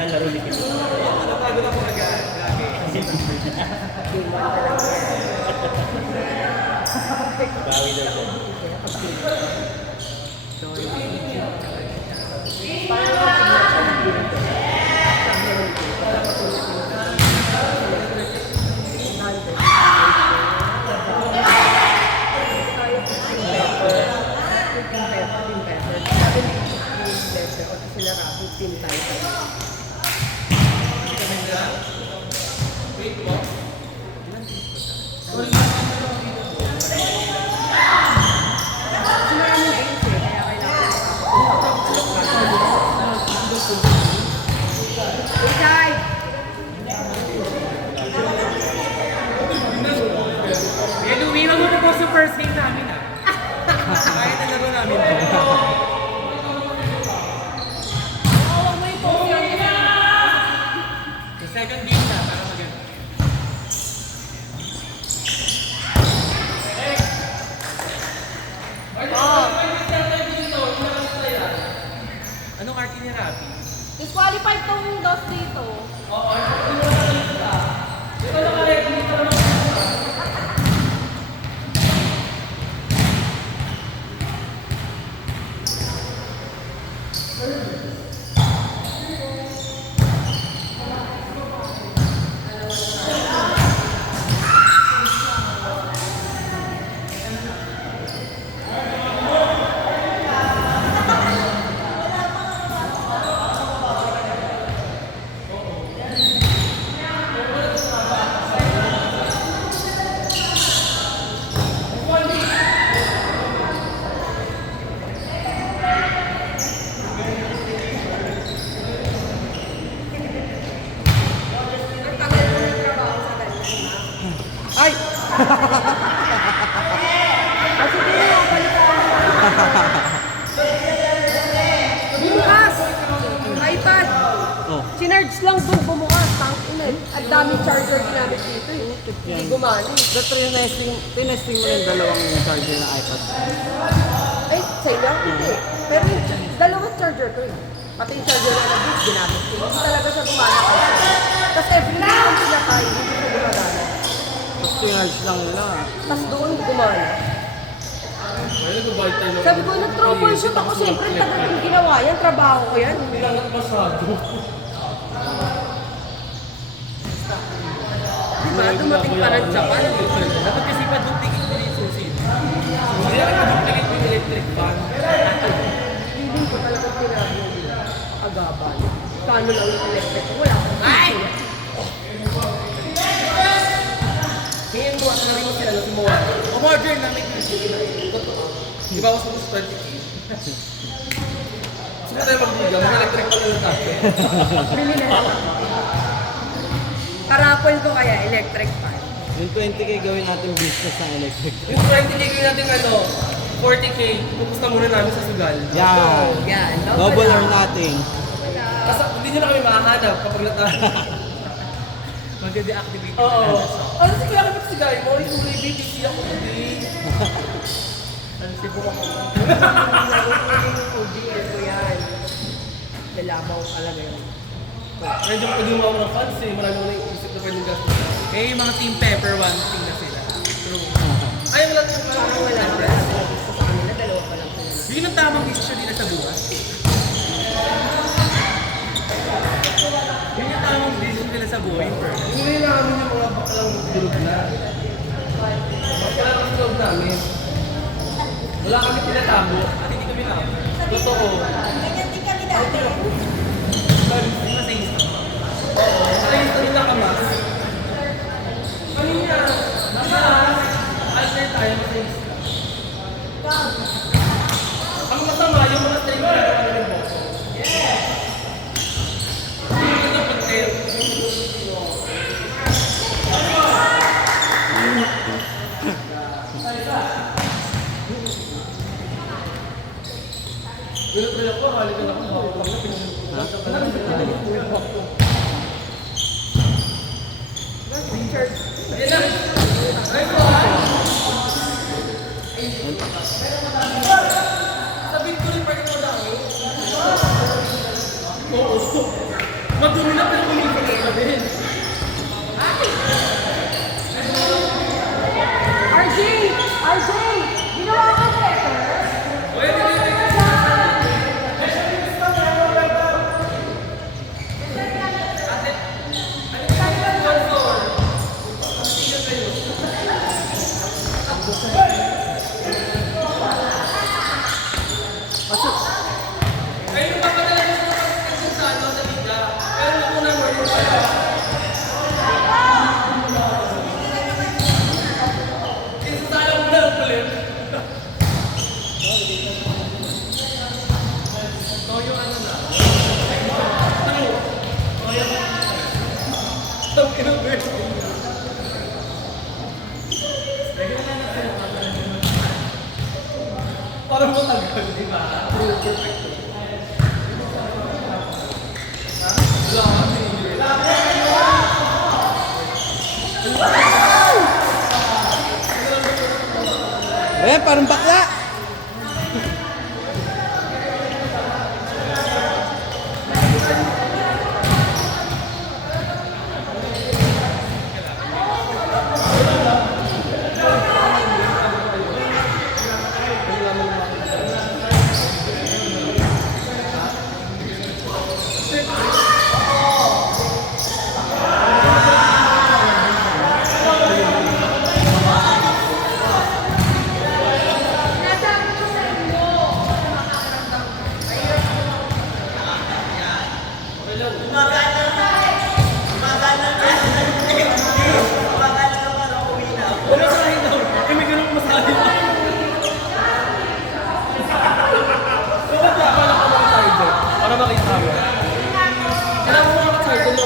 naglalaro ni Kim. Napagod ako lagi. Bawi daw siya. Sila Rafi, team tayo. Wait mo? Umiwan mo na po sa first game namin ah. Kahit na laro namin. Yung second game na, para maganda. Anong arte ni Rafi? Disqualified tong dos dito. Oo, dito naka-red dito naman. Ay! Bumukas! iPad! Oh. Sinarge lang doon bumukas. Tangin. Ang daming charger ginamit dito eh. Hindi gumana. The tinesting mo yung dalawang charger ng iPad. Ay, sa'yo? Hindi. Pero yung dalawang charger to eh. Pati yung charger na nag-beat ginamit ko. Hindi talaga siya gumana kasi. Tapos every day kung pinatay, hindi siya gumagana. Tapos tinarge lang nila. Tapos doon gumana. Sabi ko, nag-troubleshoot ako. Siyempre, tagal yung ginawa yan. Trabaho ko yan. Kailangan masyado. Diba? Dumating pa ng Japan. Dapat kasi pa doon tingin ko yung susi. Kaya ka doon tingin ko yung electric fan. Hindi ko talaga pinagyo nila. Agaban. Kano lang yung electric ko. Wala akong Ay! susi. Ngayon mo, ano rin mo sila, si Moa. Umorder na may Di ba ako sa 20K? Gusto mo tayo magbuga, mga electric fan na tayo. Bili na lang. Parapol ko kaya electric fan. Yung 20k gawin natin business ng electric. Yung 20K ko natin 40K, pupusta muna namin sa Sugal. Yan! Yan. Double or nothing. Kasi hindi nyo na kami mahanap kapag natalo. Magde-deactivate. Oo. Ano si kaya kami si Guy mo? Yung kulay BTC ako today. Ano si Buka ko? Ito yan. Dalabaw talaga yun. Medyo pag-uma ako ng fans eh. Marami ko na iisip na pwedeng gastos. Eh, yung mga Team Pepper, one thing na sila. True. Ay, wala na. Parang wala na. Gusto sa kanila, dalawa pa lang sila. Yun ang tamang decision nila sa buhay. Yun yung tamang decision nila sa buhay. Hindi namin yung mga bakalang durog na. Bakala kami sa loob namin. Wala kami tinatago at hindi kami nakapo. Totoo. Ganyan din kami dati. Yung nasa Insta. Oo. Sa yung nakamas. Kanina. Alter tayo sa Insta. Ang masama yung mga stream na nagawa ng boss. Yes! Hindi ko na pag-tail. Pero ako, halikan ako. Richard. Yan na. Sabihin ko rin pa rin mo dami. Oo. Madumi na pero kumikita ka din. RJ! RJ! Ginawa ka better? Oy, hindi. Kayo pa pa talaga sa ano sa liga. Pero ako na mo pala. Isa sa alam mo na ulit. Toyo ano na? Toyo. Ang kinabit. Parang matagal, di ba? Parang bakla. Wala sa akin daw. Eh, may ganun masahin. Bakit ba? Akala ko mga charger. Para makita mo. Kailangan mo mga charger mo.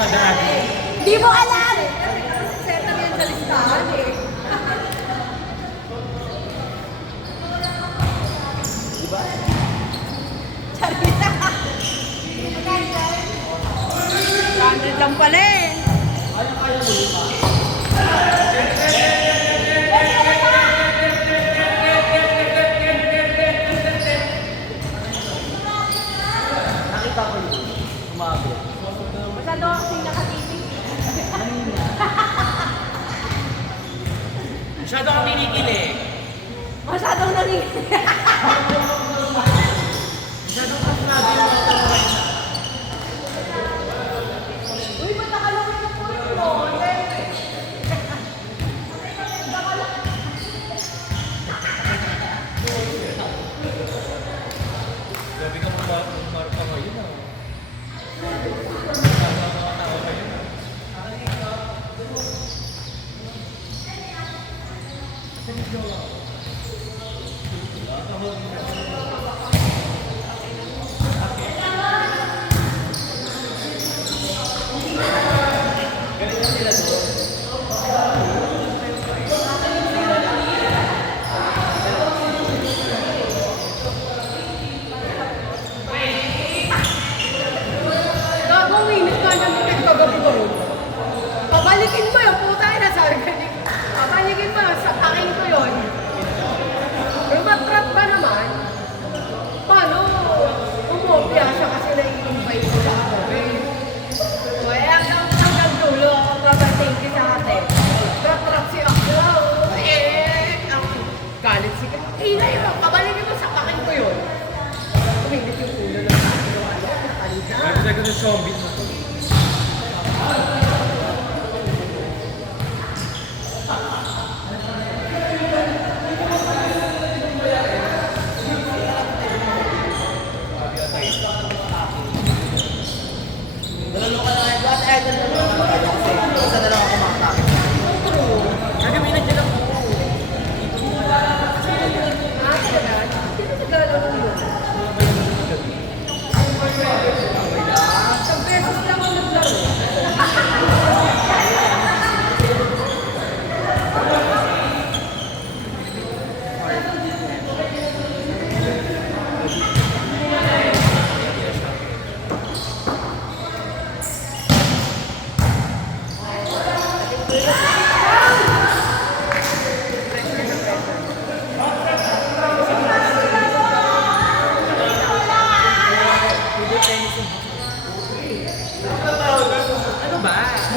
mga dati. Di mo alam! Settle yan sa listahan eh. Charita! 100 lang pala eh. Nakita ko yun. Umago. Masyado kasing nakatitig. Masyado kang kinikilig. Masyadong narinig. Masyado kang sinabi yung mga kamay na. Uy, ba't nakalaki na po ito? Grabe ka maro pa ngayon ah. Gagawin ka na nito kagabi ko. Pabalikin mo yung puta na sabi ka ni. Pabalikin mo sa akin ko yun. Pero matrap ba naman? Paano? Umopya siya kasi nai-invite ko sa ako. Kaya hanggang dulo ako babating ka sa atin. Matrap si Akla. Ang galit si Kaya. Na yun, pabalikin mo sa akin ko yun. Umilit yung ulo ng akin. Grabe talaga ng zombie mo to.